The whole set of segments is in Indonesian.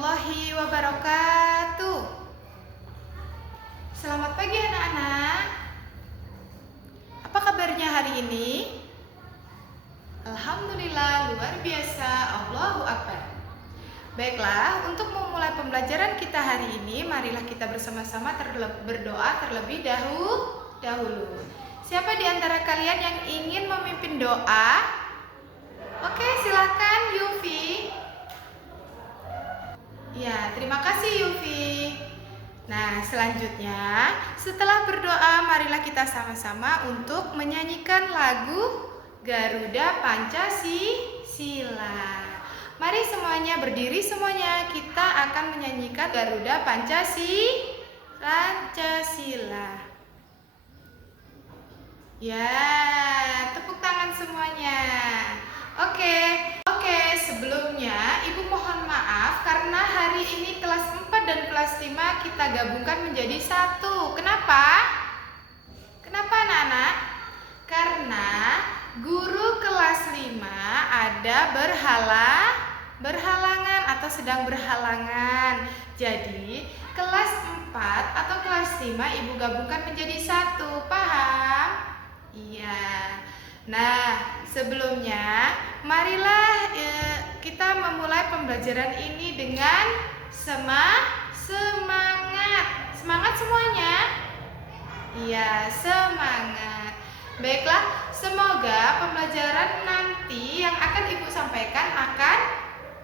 warahmatullahi wabarakatuh. Selamat pagi anak-anak. Apa kabarnya hari ini? Alhamdulillah, luar biasa, Allahu Akbar. Baiklah, untuk memulai pembelajaran kita hari ini, marilah kita bersama-sama berdoa terlebih dahulu. Siapa di antara kalian yang ingin memimpin doa? Oke, silakan Yufi. Ya, terima kasih Yufi. Nah, selanjutnya setelah berdoa, marilah kita sama-sama untuk menyanyikan lagu Garuda Pancasila. Mari semuanya berdiri semuanya, kita akan menyanyikan Garuda Pancasila. Ya, tepuk tangan semuanya. Oke, sebelumnya Ibu mohon maaf karena hari ini kelas 4 dan kelas 5 kita gabungkan menjadi satu. Kenapa? Kenapa anak-anak? Karena guru kelas 5 ada berhalangan atau sedang berhalangan. Jadi kelas 4 atau kelas 5 Ibu gabungkan menjadi satu. Paham? Iya. Nah, sebelumnya marilah kita memulai pembelajaran ini dengan semangat. Semangat semuanya? Iya, semangat. Baiklah, semoga pembelajaran nanti yang akan Ibu sampaikan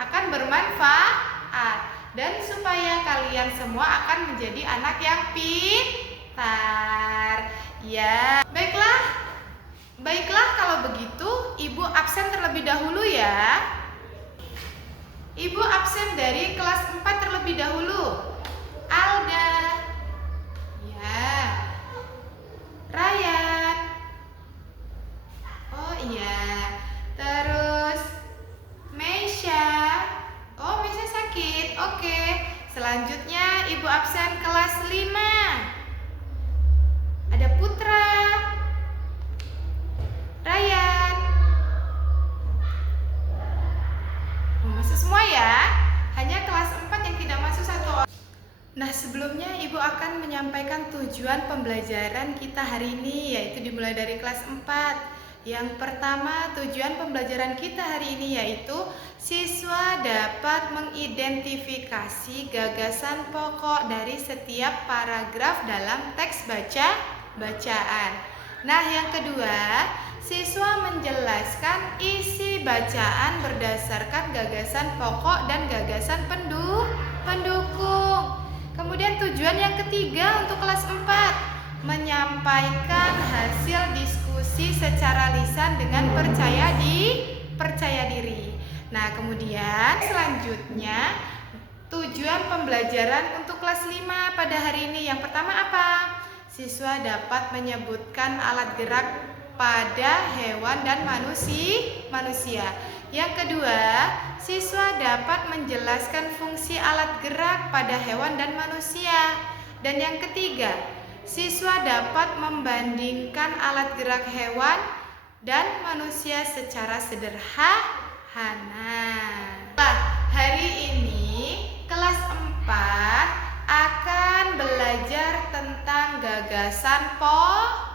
akan bermanfaat dan supaya kalian semua akan menjadi anak yang pintar. Ya, Baiklah kalau begitu Ibu absen terlebih dahulu ya. Ibu absen dari kelas 4 terlebih dahulu. Alda. Ya. Ryan. Oh iya. Terus Meisha. Oh, Meisha sakit. Oke. Selanjutnya Ibu absen kelas 5. Ada Putra. Ryan. Masuk semua ya. Hanya kelas 4 yang tidak masuk satu orang. Nah, sebelumnya Ibu akan menyampaikan tujuan pembelajaran kita hari ini, yaitu dimulai dari kelas 4. Yang pertama, tujuan pembelajaran kita hari ini yaitu siswa dapat mengidentifikasi gagasan pokok dari setiap paragraf dalam teks bacaan. Nah, yang kedua, siswa menjelaskan isi bacaan berdasarkan gagasan pokok dan gagasan pendukung. Kemudian tujuan yang ketiga untuk kelas 4, menyampaikan hasil diskusi secara lisan dengan percaya diri. Nah, kemudian selanjutnya tujuan pembelajaran untuk kelas 5 pada hari ini. Yang pertama apa? Siswa dapat menyebutkan alat gerak pada hewan dan manusia. Yang kedua, siswa dapat menjelaskan fungsi alat gerak pada hewan dan manusia. Dan yang ketiga, siswa dapat membandingkan alat gerak hewan dan manusia secara sederhana. Nah, hari ini kelas 4 akan belajar tentang gagasan pokok.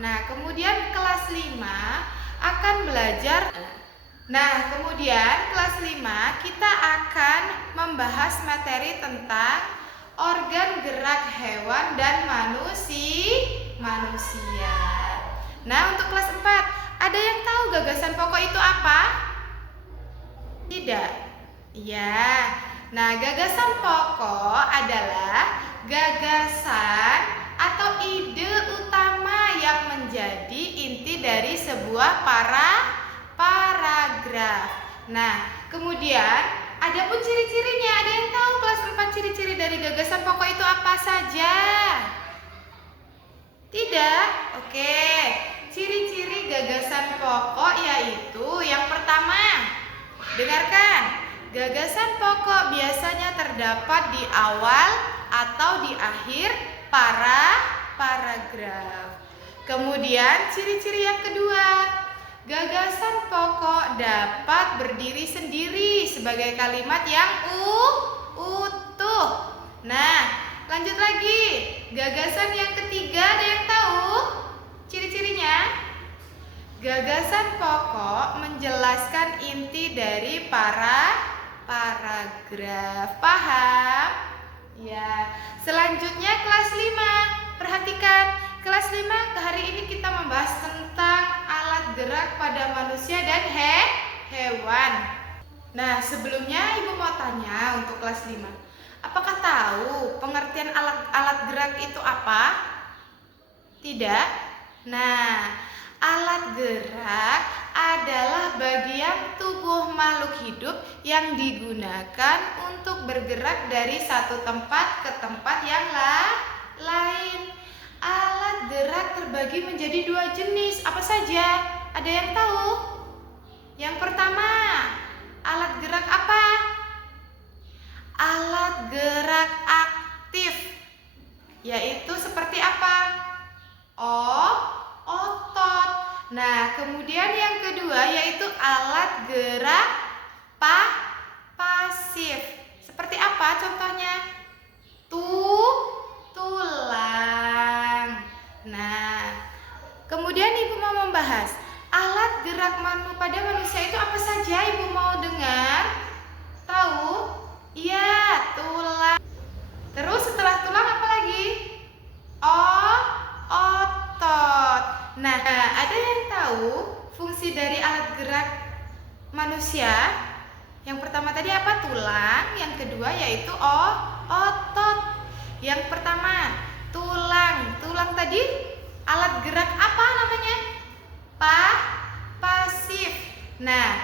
Nah, kemudian kelas 5 akan belajar. Nah, kemudian kelas 5 kita akan membahas materi tentang organ gerak hewan dan manusia. Nah, untuk kelas 4, ada yang tahu gagasan pokok itu apa? Tidak. Ya. Nah, gagasan pokok adalah gagasan atau ide utama yang menjadi inti dari sebuah paragraf. Nah, kemudian ada pun ciri-cirinya. Ada yang tahu kelas 4 ciri-ciri dari gagasan pokok itu apa saja? Tidak? Oke. Ciri-ciri gagasan pokok yaitu yang pertama, dengarkan. Gagasan pokok biasanya terdapat di awal atau di akhir paragraf. Kemudian ciri-ciri yang kedua, Gagasan pokok dapat berdiri sendiri sebagai kalimat yang utuh. Nah, lanjut lagi. Gagasan yang ketiga, ada yang tahu ciri-cirinya? Gagasan pokok menjelaskan inti dari paragraf. Paham? Ya. Selanjutnya kelas 5. Perhatikan, kelas 5 hari ini kita membahas tentang alat gerak pada manusia dan hewan. Nah, sebelumnya Ibu mau tanya untuk kelas 5. Apakah tahu pengertian alat gerak itu apa? Tidak? Nah, alat gerak adalah bagian tubuh makhluk hidup yang digunakan untuk bergerak dari satu tempat ke tempat yang lain. Alat gerak terbagi menjadi 2 jenis. Apa saja? Ada yang tahu? Yang pertama, alat gerak apa? Alat gerak aktif. Yaitu seperti apa? Otot. Nah, kemudian yang kedua yaitu alat gerak pasif. Seperti apa contohnya? Tulang. Nah, kemudian Ibu mau membahas alat gerak pada manusia itu apa saja. Ibu mau dengar? Tahu? Iya, tulang. Terus setelah tulang apa lagi? Otot. Nah, ada yang tahu fungsi dari alat gerak manusia? Yang pertama tadi apa? Tulang. Yang kedua yaitu otot. Yang pertama, tulang. Tulang tadi alat gerak apa namanya? Pasif. Nah,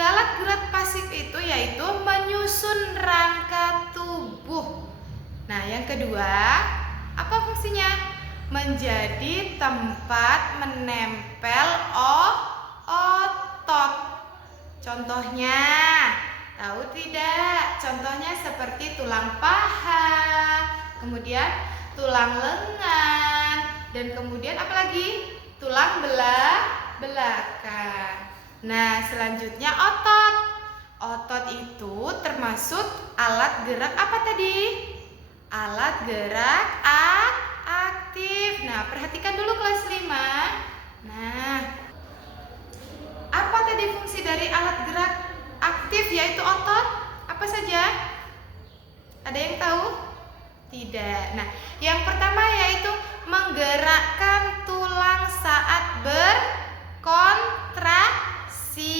alat gerak pasif itu yaitu menyusun rangka tubuh. Nah, yang kedua, apa fungsinya? Menjadi tempat menempel otot. Contohnya, tahu tidak? Contohnya seperti tulang paha, kemudian tulang lengan, dan kemudian apa lagi? Tulang belakang. Nah, selanjutnya otot. Otot itu termasuk alat gerak apa tadi? Alat gerak aktif. Nah, perhatikan dulu kelas 5. Nah, apa tadi fungsi dari alat gerak aktif yaitu otot? Apa saja? Ada yang tahu? Tidak. Nah, yang pertama yaitu menggerakkan tulang saat berkontraksi.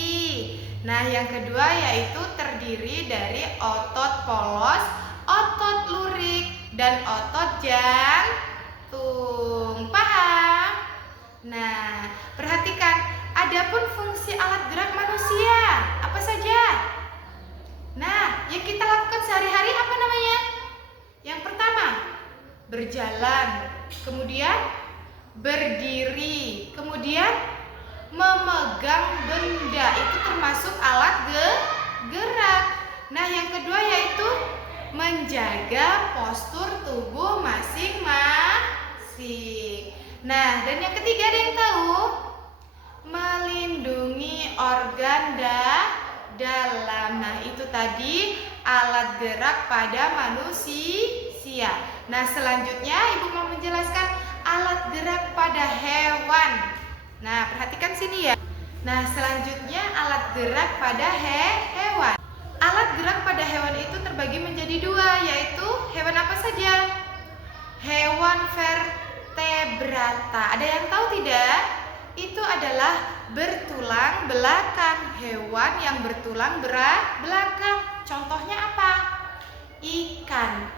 Nah, yang kedua yaitu terdiri dari otot polos, otot lurik, dan otot jantung. Paham? Nah, perhatikan, adapun fungsi alat gerak manusia apa saja? Nah, yang kita lakukan sehari-hari apa namanya? Yang pertama, berjalan, kemudian berdiri, kemudian memegang benda, itu termasuk alat gerak. Nah, yang kedua yaitu menjaga postur tubuh masing-masing. Nah, dan yang ketiga ada yang tahu? Melindungi organ dalam. Nah, itu tadi alat gerak pada manusia. Nah, selanjutnya Ibu mau menjelaskan alat gerak pada hewan. Nah, perhatikan sini ya. Nah, selanjutnya alat gerak pada hewan. Alat gerak pada hewan itu terbagi menjadi 2, yaitu hewan apa saja? Hewan vertebrata. Ada yang tahu tidak? Itu adalah bertulang belakang. Hewan yang bertulang belakang. Contohnya apa? Ikan.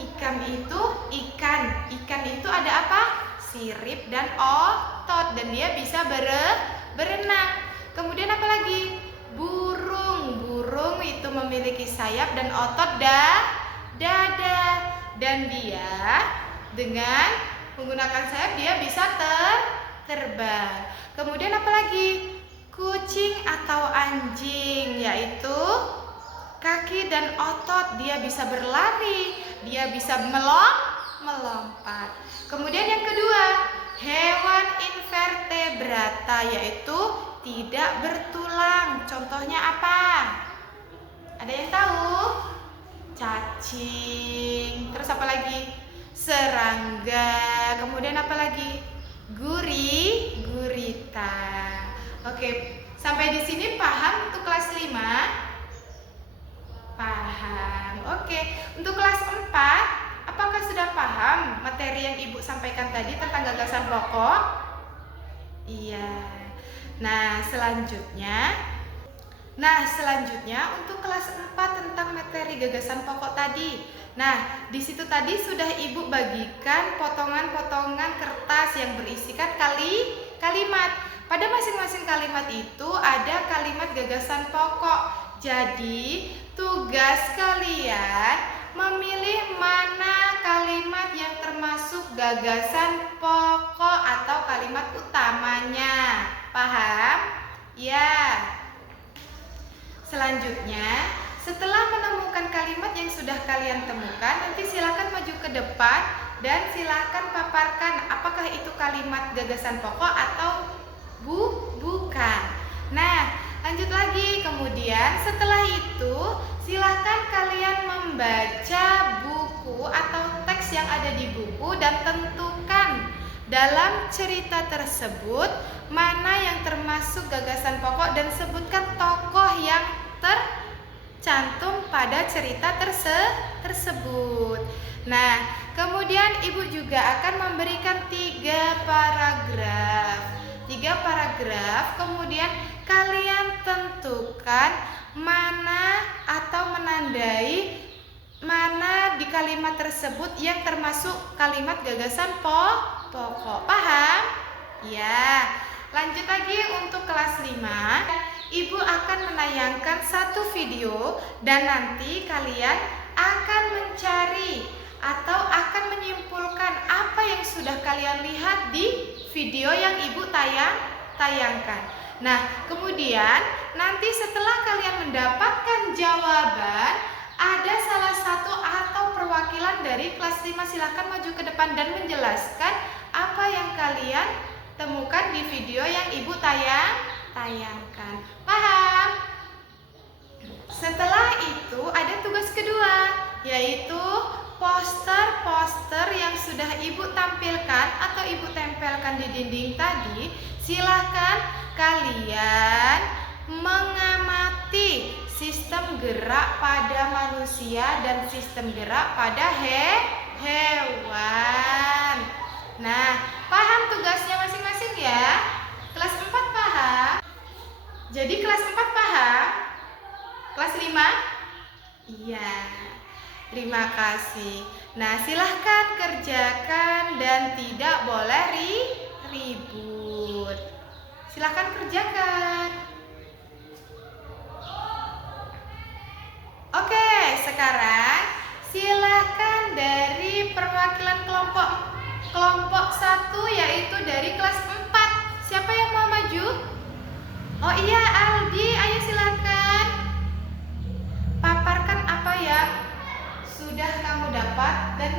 Ikan itu ada apa? Sirip dan otot, dan dia bisa berenang. Kemudian apa lagi? Burung itu memiliki sayap dan otot dada, dan dia dengan menggunakan sayap dia bisa terbang. Kemudian apa lagi? Kucing atau anjing, yaitu kaki dan otot, dia bisa berlari, dia bisa melompat. Kemudian yang kedua, hewan invertebrata, yaitu tidak bertulang. Contohnya apa? Ada yang tahu? Cacing. Terus apa lagi? Serangga. Kemudian apa lagi? Gurita. Oke, sampai di sini paham untuk kelas 5? Paham. Oke, untuk kelas 4, apakah sudah paham materi yang Ibu sampaikan tadi tentang gagasan pokok? Iya. Nah, selanjutnya untuk kelas 4 tentang materi gagasan pokok tadi. Nah, di situ tadi sudah Ibu bagikan potongan-potongan kertas yang berisikan kalimat. Pada masing-masing kalimat itu ada kalimat gagasan pokok. Jadi, tugas kalian memilih mana kalimat yang termasuk gagasan pokok atau kalimat utamanya. Paham? Ya. Selanjutnya, setelah menemukan kalimat yang sudah kalian temukan, nanti silakan maju ke depan dan silakan paparkan apakah itu kalimat gagasan pokok atau bukan. Nah, lanjut lagi. Kemudian setelah itu silakan kalian membaca buku atau teks yang ada di buku dan tentukan dalam cerita tersebut mana yang termasuk gagasan pokok dan sebutkan tokoh yang tercantum pada cerita tersebut. Nah, kemudian Ibu juga akan memberikan 3 paragraf, kemudian kalian tentukan mana atau menandai mana di kalimat tersebut yang termasuk kalimat gagasan pokok. Paham? Ya. Lanjut lagi untuk kelas 5. Ibu akan menayangkan satu video dan nanti kalian akan mencari atau akan menyimpulkan apa yang sudah kalian lihat di video yang Ibu tayangkan. Nah, kemudian nanti setelah kalian mendapatkan jawaban, ada salah satu atau perwakilan dari kelas 5 silahkan maju ke depan dan menjelaskan apa yang kalian temukan di video yang Ibu tayangkan. Paham? Setelah itu ada tugas kedua, yaitu poster-poster yang sudah Ibu tampilkan atau Ibu tempelkan di dinding tadi. Silahkan kalian mengamati sistem gerak pada manusia dan sistem gerak pada hewan. Nah, paham tugasnya masing-masing ya? Kelas 4 paham? Jadi kelas 4 paham? Kelas 5? Iya. Terima kasih. Nah, silahkan kerjakan dan tidak boleh ribut. Silahkan kerjakan. Oke, sekarang silahkan dari perwakilan kelompok 1, yaitu dari kelas 4. Siapa yang mau maju? Oh iya, Aldi, ayo silahkan. Paparkan apa yang sudah kamu dapat dan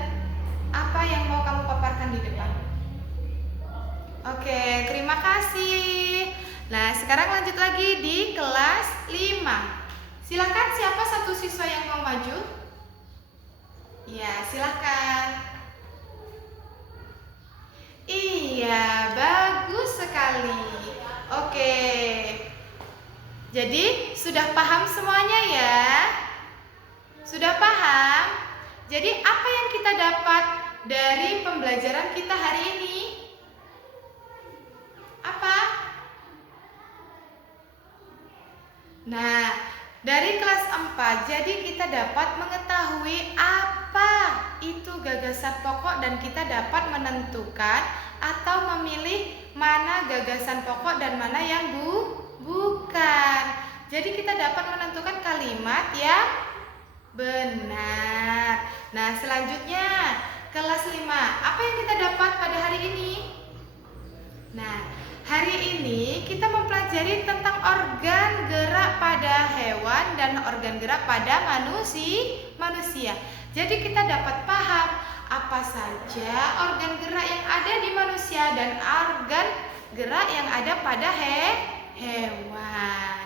apa yang mau kamu paparkan di depan. Oke, terima kasih. Nah, sekarang lanjut lagi di kelas 5. Silakan, siapa satu siswa yang mau maju? Ya, silakan. Iya, bagus sekali. Oke. Jadi, sudah paham semuanya ya? Sudah paham? Jadi apa yang kita dapat dari pembelajaran kita hari ini? Apa? Nah, dari kelas 4, jadi kita dapat mengetahui apa itu gagasan pokok dan kita dapat menentukan atau memilih mana gagasan pokok dan mana yang bukan. Jadi kita dapat menentukan kalimat yang benar. Nah, selanjutnya kelas 5. Apa yang kita dapat pada hari ini? Nah, hari ini kita mempelajari tentang organ gerak pada hewan dan organ gerak pada manusia. Jadi kita dapat paham apa saja organ gerak yang ada di manusia dan organ gerak yang ada pada hewan.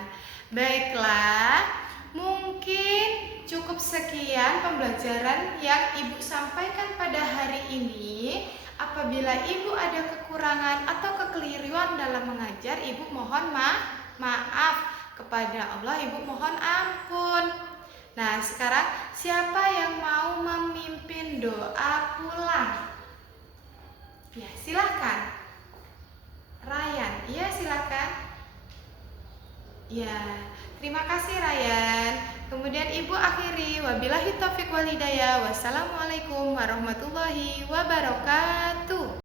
Baiklah, mungkin cukup sekian pembelajaran yang Ibu sampaikan pada hari ini. Apabila Ibu ada kekurangan atau kekeliruan dalam mengajar, Ibu mohon maaf kepada Allah, Ibu mohon ampun. Nah, sekarang siapa yang mau memimpin doa pulang? Ya, silahkan. Ryan, iya silahkan. Ya, terima kasih Ryan. Kemudian Ibu akhiri, wabillahi taufiq wal hidayah. Wassalamualaikum warahmatullahi wabarakatuh.